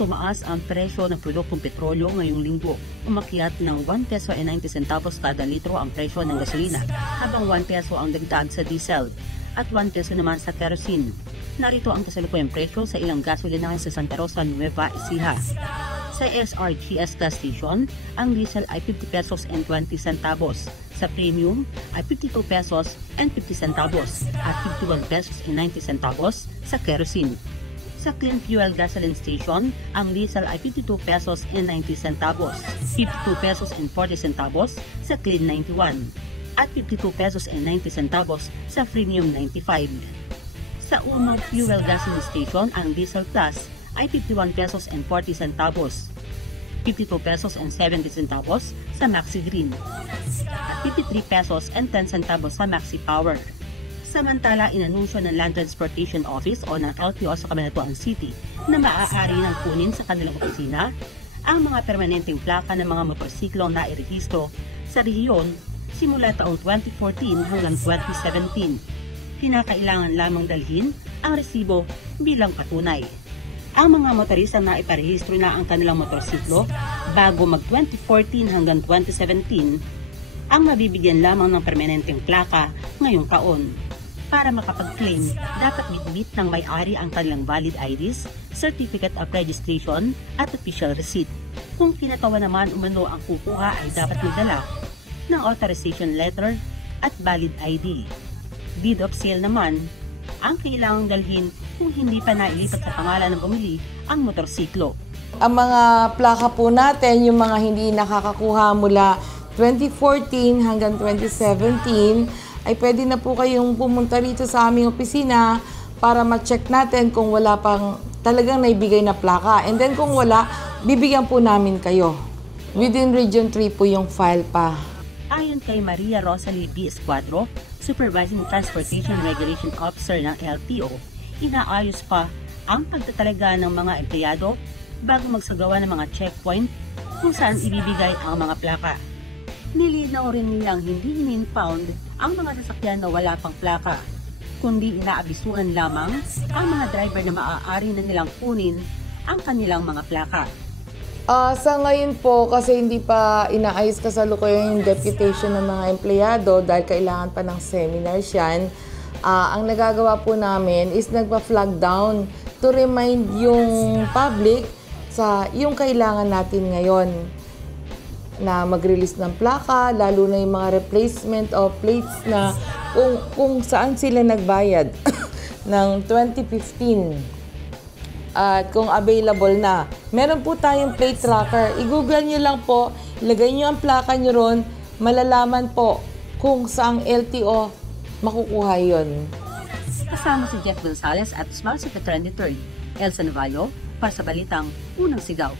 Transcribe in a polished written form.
tumaas ang presyo ng produktong petrolyo ngayong linggo. Umakyat ng 1 peso and 90 centavos kada litro ang presyo ng gasolina, habang 1 peso ang dagdag sa diesel at 1 peso naman sa kerosene. Narito ang kasalukuyang presyo sa ilang gasolinahan sa Santa Rosa, Nueva Ecija. Sa SRGS gas station, ang diesel ay 50 pesos and 20 centavos. Sa premium ay 52 pesos and 50 centavos at 51 pesos and 90 centavos sa kerosene. Sa Clean Fuel Gasoline Station, ang diesel ay 52 pesos and 90 centavos, 52 pesos and 40 centavos sa Clean 91, at 52 pesos and 90 centavos sa Premium 95. Sa Uno Fuel Gasoline Station, ang diesel plus ay 51 pesos and 40 centavos, 52 pesos and 70 centavos sa Maxi Green, at 53 pesos and 10 centavos sa Maxi Power. Samantala, inanunsyo ng Land Transportation Office o ng LTO sa Cabanatuan City na maaari nang kunin sa kanilang opisina ang mga permanenteng plaka ng mga motorsiklong na irehistro sa rehiyon simula taong 2014 hanggang 2017. Kinakailangan lamang dalhin ang resibo bilang patunay. Ang mga motorista na iparehistro na ang kanilang motorsiklo bago mag 2014 hanggang 2017 ang mabibigyan lamang ng permanenteng plaka ngayong taon. Para makapag-claim, dapat bitbit ng may-ari ang kanilang valid IDs, Certificate of Registration at Official Receipt. Kung kinatawa naman umano ang kukuha ay dapat magdala ng authorization letter at valid ID. Deed of sale naman ang kailangang dalhin kung hindi pa nailipat sa pangalan ng bumili ang motorsiklo. Ang mga plaka po natin, yung mga hindi nakakakuha mula 2014 hanggang 2017, ay pwede na po kayong pumunta rito sa aming opisina para ma-check natin kung wala pang talagang naibigay na plaka. And then kung wala, bibigyan po namin kayo. Within Region 3 po yung file pa. Ayon kay Maria Rosalie B. Escuadro, Supervising Transportation Regulation Officer ng LTO, inaayos pa ang pagtatalaga ng mga empleyado bago magsagawa ng mga checkpoint kung saan ibibigay ang mga plaka. Nilinaw rin nilang hindi in-impound ang mga sasakyan na wala pang plaka, kundi inaabisuhan lamang ang mga driver na maaari na nilang kunin ang kanilang mga plaka. Sa ngayon po, kasi hindi pa inaayos kasalukuyan yung deputation ng mga empleyado dahil kailangan pa ng seminars yan, ang nagagawa po namin is nagpa-flag down to remind yung public sa yung kailangan natin ngayon na mag-release ng plaka, lalo na yung mga replacement of plates na kung saan sila nagbayad ng 2015 at kung available na. Meron po tayong plate tracker. I-google nyo lang po, ilagay nyo ang plaka nyo ron, malalaman po kung saang LTO makukuha yon. Kasama si Jeff Gonzalez at Smart Secretary 3, Elsa Navallo, para sa Balitang Unang Sigaw.